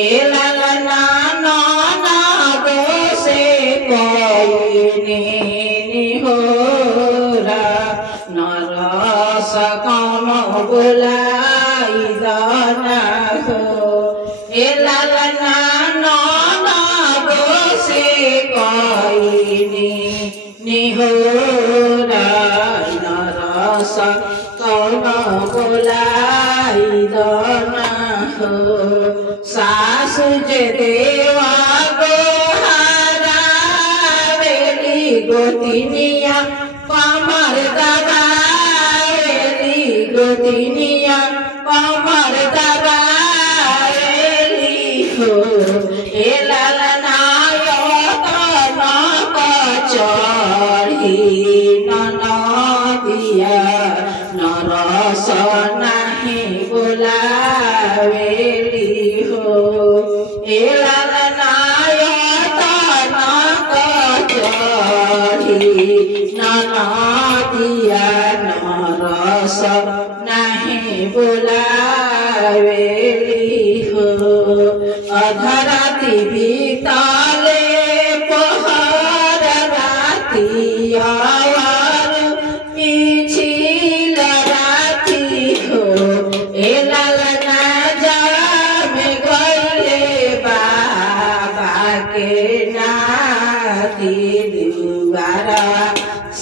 ए ललना नाना दोसे कोई निहोरा नरस कौन बुलाई दाना हो ए ललना नाना दोसे कोई निहोरा नरस कौन बुलाई दाना हो सासु जे देवा गोहारा बेली गोतिनिया कमर दबाएली गोतिनिया कमर दबाएली हो ए ललना नक चढ़ी ननदिया नरस नाही बोलावेली हो ए ललना नक चढ़ी ननदिया नरस नाही बोलावेली हो अधराती बीताले पहर राती आवर पिछिल राती हो ए ललना जामे गईले बाबा के नाती दुआरा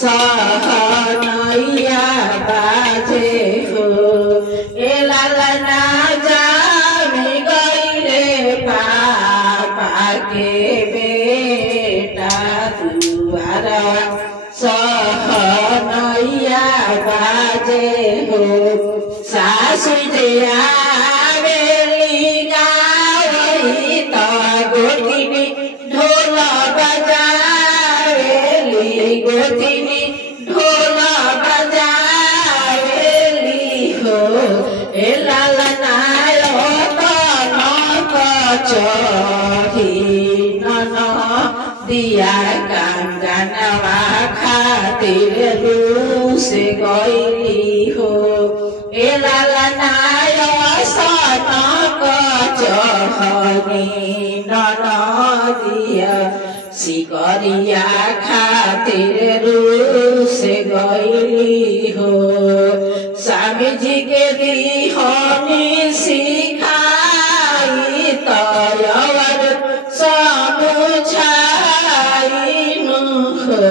सहनैया बाजे हो ए ललना जामे गईले बाबा के बेटा दुआरा सहनैया बाजे हो सासु जया बेली गावई त गोतिनी ढोल बजावेली गोतिनी ढोल बजावेली हो ए ललना नक चढ़ी ननदिया कंगनवा खातिर रूस गईली हो ए ललना नक चढ़ी ननदिया सिकरिया खातिर रूस गईली हो स्वामी जी के दिहनी सिखाई तयवर समुझाइनु हो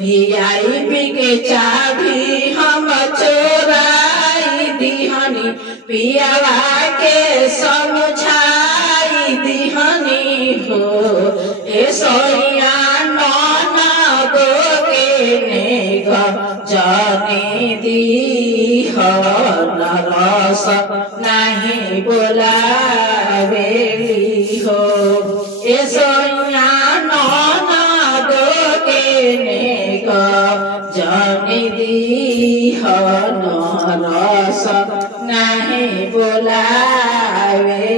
VIP के चाबी हम चोराई दिहनी पियावा के समझाई दिहनी हो ए सोया नाना दो के नेग जाने दीह नरस नहीं बोलावेली हो ए सोया नाना दो के नेग जाने दीह नरस नहीं बोलावे